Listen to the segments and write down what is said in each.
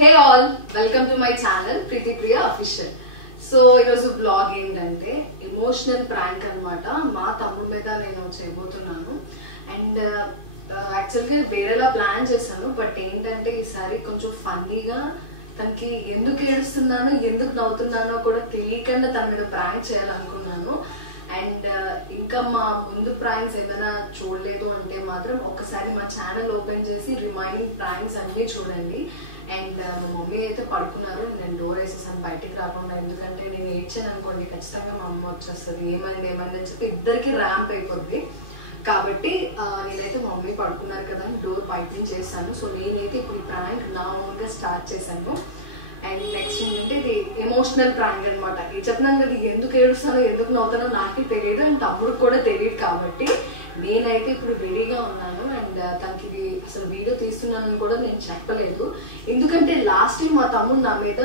Hey all, welcome to my channel Preeti Priya Official. So ఈరోజు blog ఏంటంటే emotional prank అన్నమాట. మా తమ్ముడి మీద నేను చేయబోతున్నాను. అండ్ యాక్చువల్గా వేరేలా ప్లాన్ చేశాను, బట్ ఏంటంటే ఈసారి కొంచెం ఫన్నీగా తనకి ఎందుకు ఏడుస్తున్నానో ఎందుకు నవ్వుతున్నానో కూడా తెలియకుండా తన మీద ప్రాంక్ చేయాలనుకున్నాను. అండ్ ఇంకా మా ముందు ప్రాంక్స్ ఏమైనా చూడలేదు అంటే మాత్రం ఒకసారి మా ఛానల్ ఓపెన్ చేసి రిమైనింగ్ ప్రాంక్స్ అన్ని చూడండి. అండ్ మా మమ్మీ అయితే పడుకున్నారు, నేను డోర్ వేసేసాను బయటికి రాకుండా. ఎందుకంటే నేను ఏడ్చాను అనుకోండి ఖచ్చితంగా మా అమ్మ వచ్చేస్తుంది, ఏమైంది అని చెప్పి ఇద్దరికి ర్యాంప్ అయిపోద్ది. కాబట్టి నేనైతే మా మమ్మీ పడుకున్నారు కదా అని డోర్ బయట నుంచి చేశాను. సో నేనైతే ఇప్పుడు ఈ ప్రాంక్ నా ఓన్గా స్టార్ట్ చేశాను. అండ్ నెక్స్ట్ ఏంటంటే ఇది ఎమోషనల్ ప్రాంక్ అనమాట. ఇది చెప్పినాను కదా, ఎందుకు ఏడుస్తానో ఎందుకు నవ్వుతానో నాకే తెలియదు అండ్ తమ్ముడికి కూడా తెలియదు. కాబట్టి నేనైతే ఇప్పుడు రెడీగా ఉన్నాను. అండ్ తనకి ఇది అసలు వీడియో తీస్తున్నానని కూడా నేను చెప్పలేదు, ఎందుకంటే లాస్ట్ టైం మా తమ్ముడు నా మీద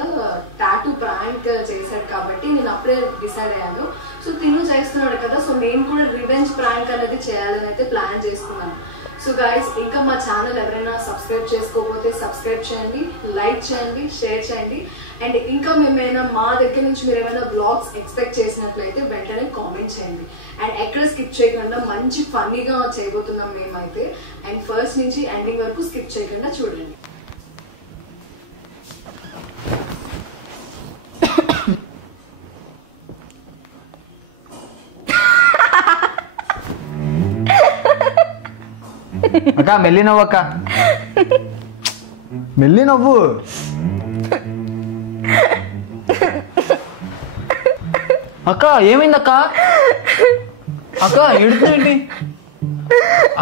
టాటూ ప్రాంక్ చేశాడు కాబట్టి నేను అప్పుడే డిసైడ్ అయ్యాను. సో తిను చేస్తున్నాడు కదా, సో నేను కూడా రివెంజ్ ప్రాంక్ అనేది చేయాలని అయితే ప్లాన్ చేసుకున్నాను. సో గైస్, ఇంకా మా ఛానల్ ఎవరైనా సబ్స్క్రైబ్ చేసుకోకపోతే సబ్స్క్రైబ్ చేయండి, లైక్ చేయండి, షేర్ చేయండి. అండ్ ఇంకా మేమైనా మా దగ్గర నుంచి మీరు ఏమైనా బ్లాగ్స్ ఎక్స్పెక్ట్ చేసినట్లయితే వెంటనే కామెంట్ చేయండి. అండ్ ఎక్కడ స్కిప్ చేయకుండా మంచి ఫన్నీగా చేయబోతున్నాం మేమైతే. అండ్ ఫస్ట్ నుంచి ఎండింగ్ వరకు స్కిప్ చేయకుండా చూడండి. అక్క మెల్లి నవ్వు, అక్క మెల్లి నవ్వు. అక్క ఏమైంది అక్క? అక్క ఏడుతుందేంటి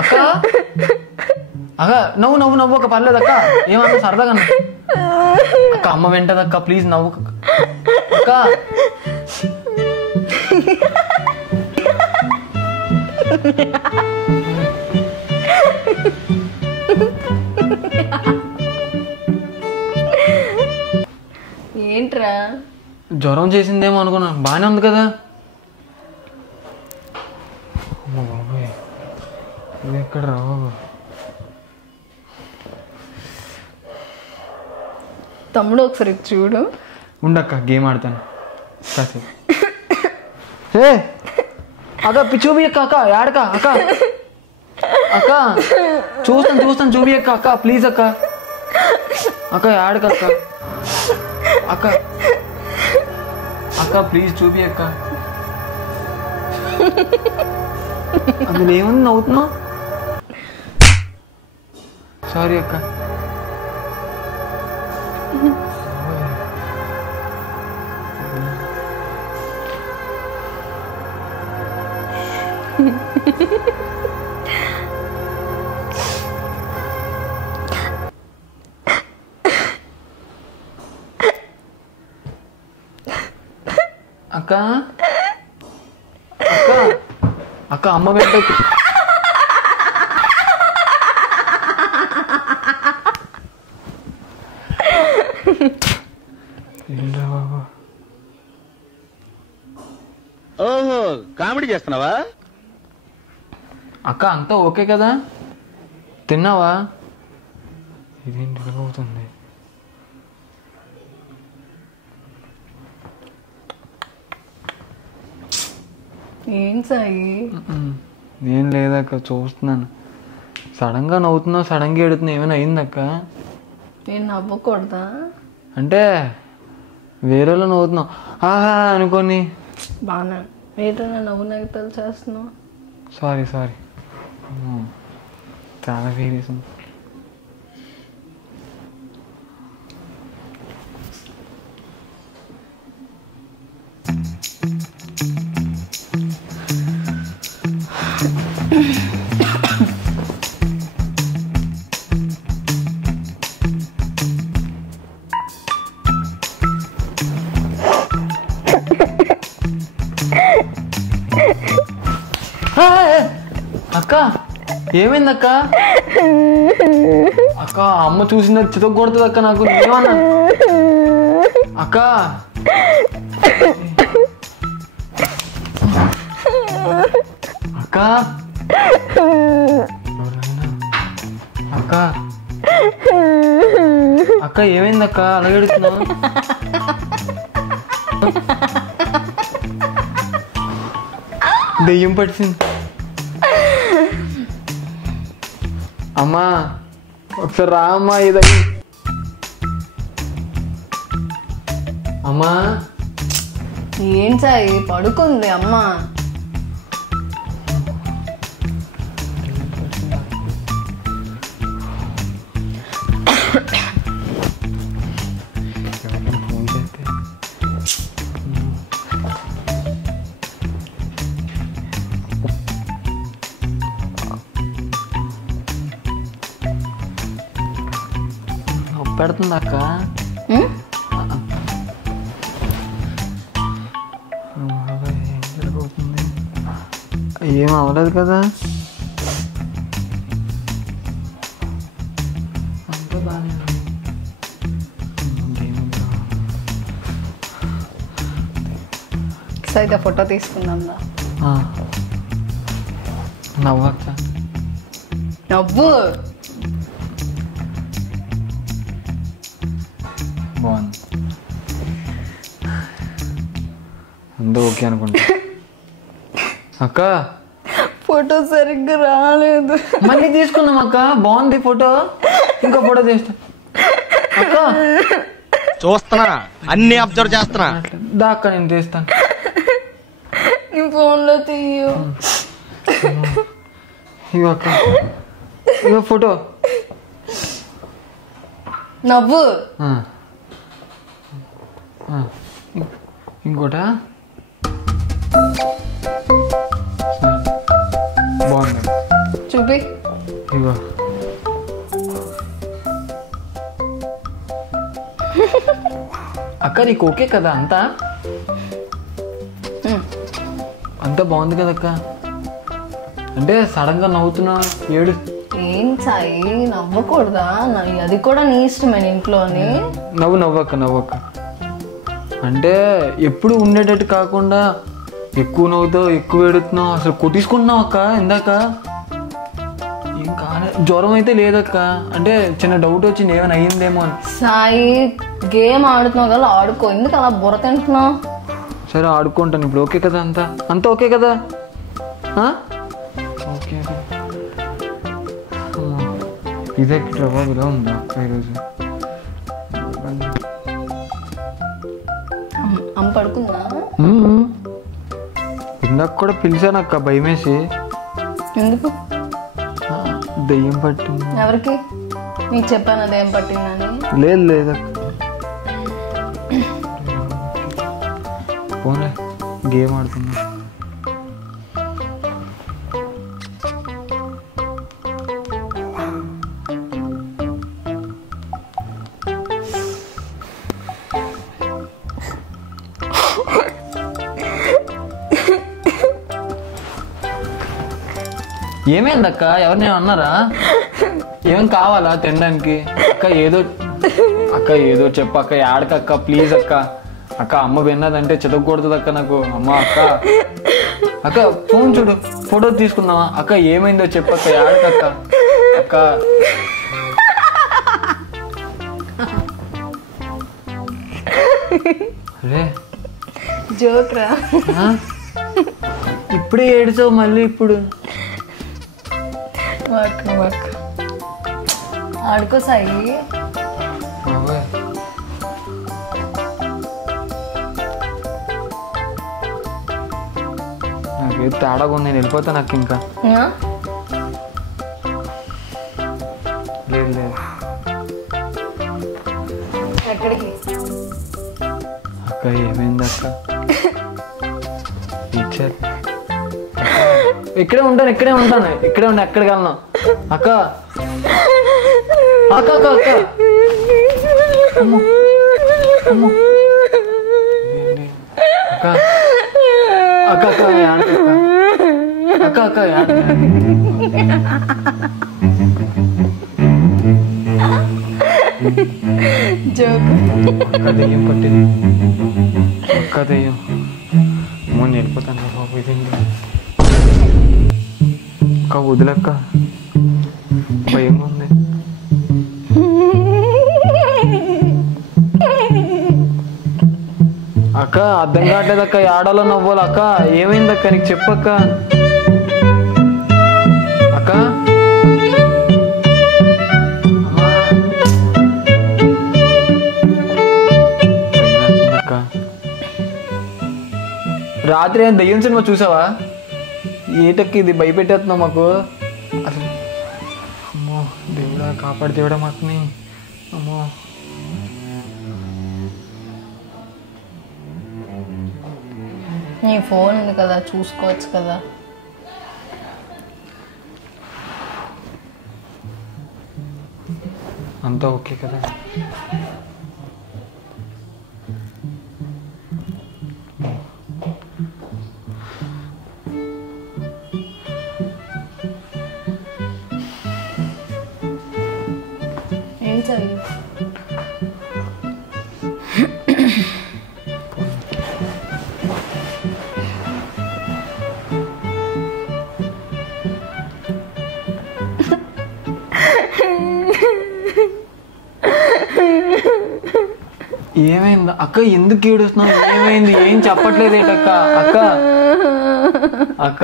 అక్క? అక్క నవ్వు నవ్వు నవ్వు అక్క, పర్లేదు అక్క, ఏమన్నా సరదాగా అక్క. అమ్మ వెంటదక్క, ప్లీజ్ నవ్వు అక్క. ఏంట్రా జ్వరం చేసిందేమో అనుకున్నా, బాగానే ఉంది కదా. అమ్మ బాబాయ్, ఇది ఎక్కడ రా బాబు? తమ్ముడు ఒకసారి చూడు. ఉండక్క, గేమ్ ఆడతాను కాసేపు. ఏ అక్క చూపి అక్క, అక్క ఆడక అక్క, అక్క చూస్తాను చూపి అక్క, అక్క ప్లీజ్ అక్క, అక్క ఆడక అక్క, అక్క అక్క ప్లీజ్ చూపి అక్క. అందులో ఏముంది నవ్వుతున్నావు? సారీ అక్క. అక్క అక్క అక్క అమ్మ వెంట ఓహో, కామెడీ చేస్తున్నావా? అక్క అంతా ఓకే కదా? తిన్నావా? ఇదేంటి అవుతుంది? ఏం సాయి? ఏం లేదక్క, చూస్తున్నాను. సడన్గా నవ్వుతున్నావు, సడన్గా ఎడుతున్నావు, ఏమైనా అయిందక్క? నేను నవ్వకూడదా? అంటే వేరేలో నవ్వుతున్నావు ఆహా అనుకోని. బాగా వేరే నవ్వు నవ్వుతాలు చేస్తున్నావు. సారీ చాలా సీరియస్. అక్క ఏమైందక్క? అక్క అమ్మ చూసిన చితక కొడుతుంది అక్క, నాకు ఏమన్నా అక్క? అక్క అక్క అక్క ఏమైంది అక్క అలాగే అడుగుతున్నావు? దెయ్యం పట్టింది. అమ్మా ఒకసారి రా అమ్మా ఇదకి. అమ్మా ఏం సాయి పడుకుంది అమ్మ. ఫోన్ చేస్తే నొప్పి పెడుతుంది అక్క. ఏం అవ్వలేదు కదా, అంతా బాగానే సరిగ్గా ఫోటో తీసుకుందాం. నవ్వక్క. నవ్వు. బాగుంది, అంతా ఓకే అనుకుంటా. అక్క ఫోటో సరిగ్గా రాలేదు. మళ్ళీ తీసుకుందాం అక్క, బాగుంది ఫోటో. ఇంకో ఫోటో తీస్తా అక్క. చూస్తున్నా, అన్ని అబ్జర్వ్ చేస్తున్నా. దా అక్క నేను తీస్తాను. నీ ఫోన్లో తీయు. ఇగో అక్క, ఇగో ఫోటో. నవ్వు. ఇంకోటా బాగుంది, చూపి. ఇగో అక్క నీకు ఓకే కదా? అంతా అంతా బాగుంది కదా అక్క? అంటే సడన్ గా నవ్వుతున్నా, ఏడు. ఏం సాయి నవ్వకూడదా? అది కూడా నీ ఇష్టమే ఇంట్లోని. నవ్వక్క నవ్వక్క. అంటే ఎప్పుడు ఉండేటట్టు కాకుండా ఎక్కువ నవ్వుతావు, ఎక్కువ ఏడుతున్నావు, అసలు కొట్టించుకుంటున్నావు అక్క. ఇందాక ఏం కాలే, జ్వరం అయితే లేదక్క. అంటే చిన్న డౌట్ వచ్చింది, ఏమైనా అయ్యిందేమో అని. సాయి గేమ్ ఆడుతున్నావు కదా, ఆడుకో. ఎందుకు అలా బుర్ర తింటున్నావు? సరే ఆడుకుంటాను ఇప్పుడు. ఓకే కదా? అంతా ఓకే కదా? ఓకే. ఇదే ప్రభావిలో ఉందా అక్క ఈరోజు? అమ్మ పడుకుందా? ఇందాక కూడా పిలిచాను అక్క, భయమేసి. ఎందుకు? దెయ్యం పట్టింది. ఎవరికి? నీకు చెప్పాను అదేం పట్టిందని. లేదక్క. పోనీ గేమ్ ఆడుతున్నా. ఏమైందక్క? ఎవరిని అన్నారా? ఏం కావాలా తినడానికి? అక్క ఏదో చెప్పు అక్క. ఆడకక్క ప్లీజ్ అక్క. అక్క అమ్మ విన్నదంటే చితకూడదు అక్క నాకు. అమ్మ అక్క ఫోన్ చూడు, ఫోటో తీసుకుందామా అక్క? ఏమైందో చెప్పక్క, ఆడకక్క. అక్క అరే జోక్రా. ఇప్పుడే ఏడుచావు మళ్ళీ. ఇప్పుడు ఆడుకో సాయి. నాకేం తేడాగా ఉంది, నేను వెళ్ళిపోతాను అక్క. ఇంకా లేదు. ఎక్కడికి? అక్క ఏమైంది అక్క? ఇచ్చారు. ఇక్కడే ఉంటాను. ఇక్కడే ఉండి ఎక్కడికి వెళ్ళను అక్క. అక్క అక్క అక్క అమ్మ అక్క అక్క అక్క అక్క అక్క దెయ్యం పట్టింది. అక్క దెయ్యం. మొన్న వెళ్ళిపోతాను బాబు. ఇది అక్క వదిలక్క, భయం ఉంది. అక్క అర్థం కావట్లేదు అక్క, ఏడాలో నవ్వాలి అక్క. ఏమైంది అక్క, నీకు చెప్పక్క. అక్క అక్క రాత్రి ఏం దయ్యం సినిమా చూసావా? ఏటక్కి ఇది భయపెట్టేస్తున్నావు మాకు అసలు. అమ్మో దేవుడా, కాపాడు దేవుడా మాకుని. అమ్మో నీ ఫోన్ ఉంది కదా, చూసుకోవచ్చు కదా. అంతా ఓకే కదా? ఏం చదివి ఏమైంది అక్క, ఎందుకు ఏడుస్తున్నావు? ఏమైంది? ఏం చెప్పట్లేదు ఏంటక్క? అక్క అక్క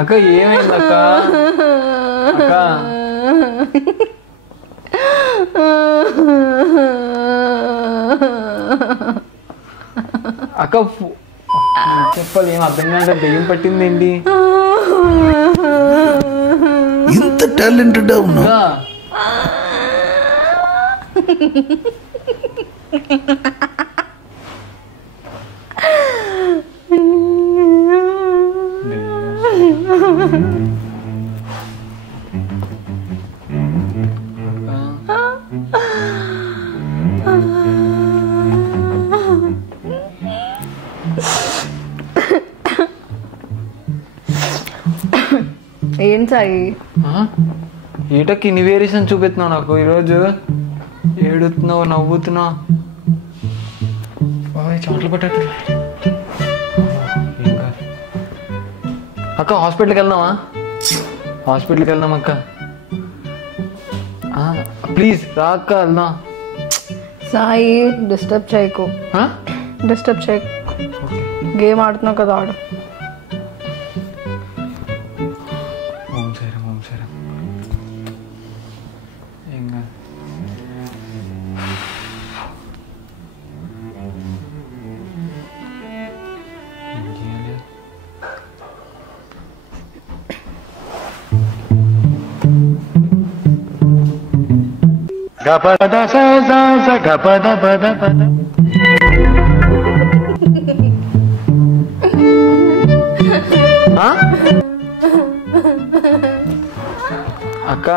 అక్క ఏమైంది అక్క? అక్క అక్క చెప్పాలి, ఏం అర్థం కాదు. దెయ్యం పట్టింది ఏంటి? ఇంత టాలెంటెడ్ ఉన్నా ఏం సాయి? ఏటకి ఇన్ని వేరియేషన్ చూపిస్తున్నావు నాకు ఈరోజు. ఏడుతున్నావు, నవ్వుతున్నావు. చోట్ల పట్టట్టు. ఏం కాదు అక్క, హాస్పిటల్కి వెళ్దామా? హాస్పిటల్కి వెళ్దాం అక్క. ప్లీజ్ రా అక్క, వెళ్దాం. సాయి డిస్టర్బ్ చేయకు, డిస్టర్బ్ చేయకు. గేమ్ ఆడుతున్నావు కదా, ఆడు. ఓం సరే, ఓం సరే. ఏం కాదు. గపద స గపద పద పద. అక్క